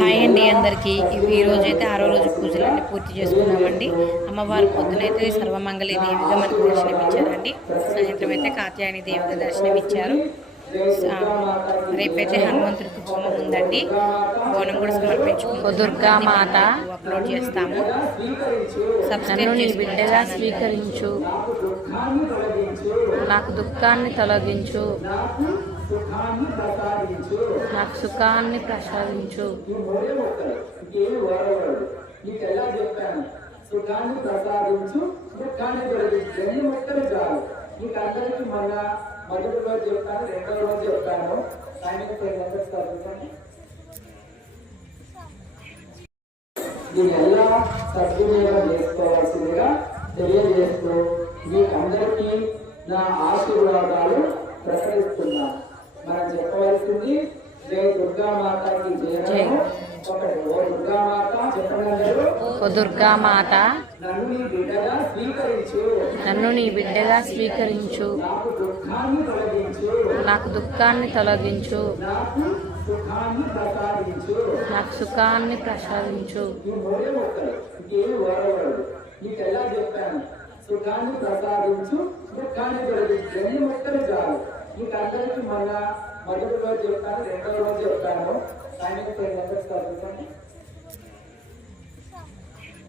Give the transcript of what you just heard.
Hi అండి అందరికీ. ఈరోజు అయితే 6వ రోజు పూజలన్నీ పూర్తి చేసుకున్నామండి. అమ్మవారు పొద్దునైతే సర్వమంగళి దేవిగా మనకు దర్శనమిచ్చారండి. సాయంత్రం అయితే కాత్యాయని దేవిగా దర్శనమిచ్చారు. రేపైతే హనుమంతుడికి హోమం ఉందండి. బోనం కూడా సమర్పించుకుంటూ దుర్గామాత అప్లోడ్ చేస్తాము. నన్ను నీ బిడ్డగా స్వీకరించు, నాకు దుఃఖాన్ని తొలగించు, నాకు సుఖాన్ని ప్రసాదించు. సుఖాన్ని ప్రసాదించు, దుఃఖాన్ని తొలగించు. 2 మొక్కలు చాలు. మీకు అందరికీ మొన్న మొదటి రోజు చెప్తాను, 2వ రోజు చెప్తాను. దీన్ని ఎలా సద్వినియోగం చేసుకోవాల్సిందిగా తెలియజేస్తూ మీకు అందరికీ నా ఆశీర్వాదాలు ప్రకటిస్తున్నాను. మనం చెప్పవలసింది జై దుర్గామాతకి జయ. ఒకటి, ఓ దుర్గామాత చెప్పగలరు. ఓ దుర్గామాత, నన్ను నీ బిడ్డగా స్వీకరించు, నన్ను నీ బిడ్డగా స్వీకరించు, నాకు దుఃఖాన్ని తొలగించు, నాకు దుఃఖాన్ని తొలగించు, నాకు సుఖాన్ని ప్రసాదించు, నాకు సుఖాన్ని ప్రసాదించు. ఈ 3 మొక్కలు ఇంకేమి ఓరవడు. మీకు ఎలా చెప్పాను, సుఖాన్ని ప్రసాదించు, దుఃఖాన్ని తొలగించు. 2 మొక్కలు చాలు. మీకు అందరికీ మొన్న మొదటి రోజు చెప్తాను, 2వ రోజు చెప్తాను. ఆయన